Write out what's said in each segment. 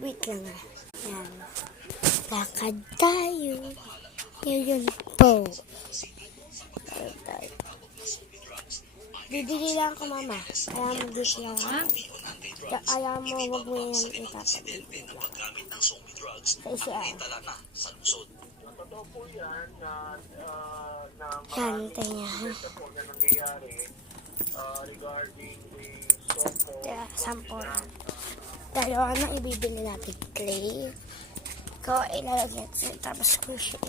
Wait lang ah. Yan. Lakad tayo. Yun po. Lakad tayo. Bibili lang ako, mama. Ayaw mo dito lang. Ayaw mo, huwag mo yan itatabili. Sa isian. Kante niya. Kaya, 10 lang. Dalawa na ibibili natin clay. Ikaw ilalagay natin tapos crochet.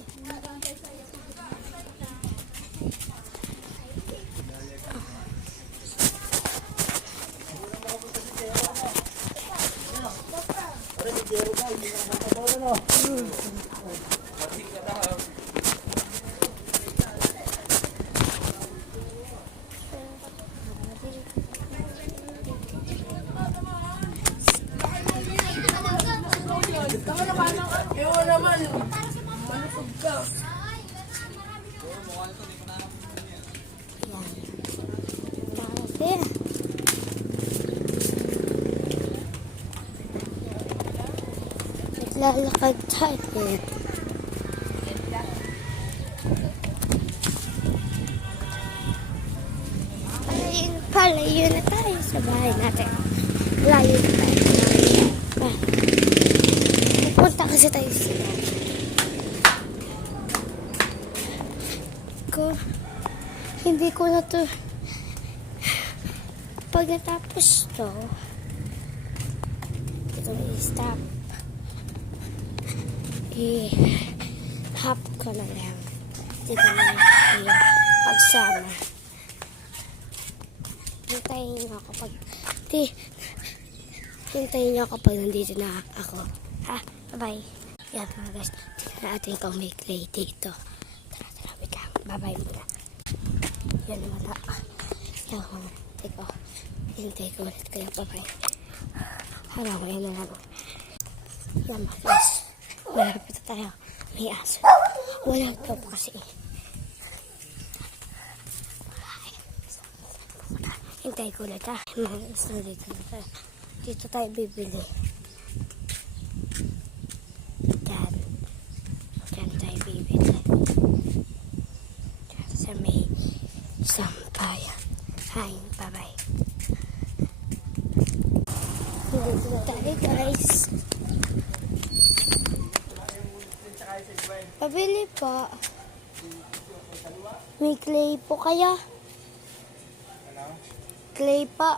Ewan naman. Manusog ka. Yan. Naglalakad tayo. Palayo na tayo sa bahay natin. Layo na tayo. Punta kasi tayo sila. Hindi ko na to pag natapos to ito i-stop i-hop ko na lang hindi ko na pagsama. Hintayin nyo ako pag nandito na ako, ha? Bye-bye. Yan mga guys, tignan natin kung may clay dito. Tara, wait lang. Bye-bye muna. Yan wala. Yan wala. Hintay ko ulit kayo. Bye-bye. Hala ko, yan na lang. Yan mga guys. Malapit na tayo. May aso. Walang to kasi. Hintay ko ulit ha. Dito tayo bibili. Diyan tayo bibili. Diyan sa may sampayan. Hi, bye-bye. Dito na tayo guys. Pabili po. May clay po kaya? Clay pa.